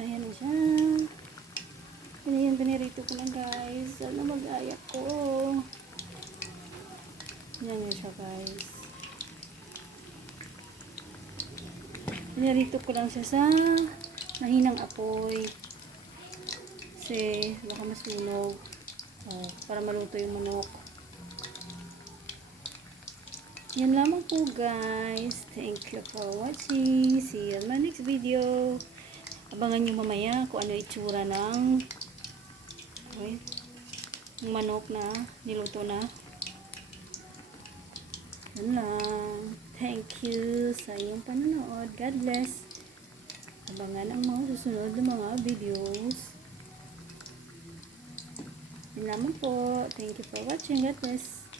Ayan na siya. Ayan yung pinirito ko na guys. Ano mag-ayak ko? Ayan na siya guys. Pinirito ko lang siya sa mahinang apoy. Kasi baka masunog. Oh, para maluto yung manok. Yan lamang po guys. Thank you for watching. See you in my next video. Abangan nyo mamaya kung ano itsura ng okay, manok na niluto na. Yan lang. Thank you sa iyong panonood. God bless. Abangan ang mga susunod na mga videos. Yan lamang po. Thank you for watching. God bless.